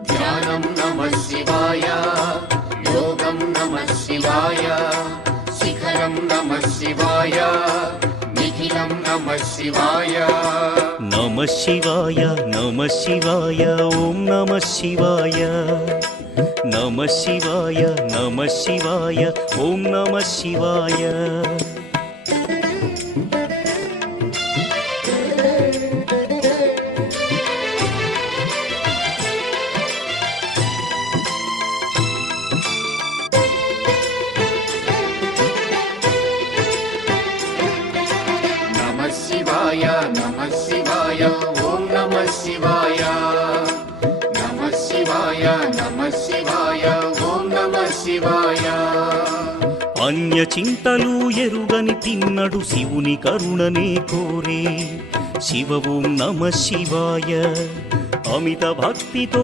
ధ్యానం నమః శివాయ, యోగం నమః శివాయ, శిఖరం నమః శివాయ, నిఖిలం నమః శివాయ. నమః శివాయ నమః శివాయ ఓం నమః శివాయ. నమః శివాయ నమః శివాయ ఓం నమః శివాయ. నమః శివాయ నమః శివాయ ఓం నమః శివాయ. నమః శివాయ నమః శివాయ ఓం నమః శివాయ. అన్య చింతలు ఎరుగని తిన్నడు శివుని కరుణనే కోరే. శివ ఓం నమః శివాయ. అమిత భక్తితో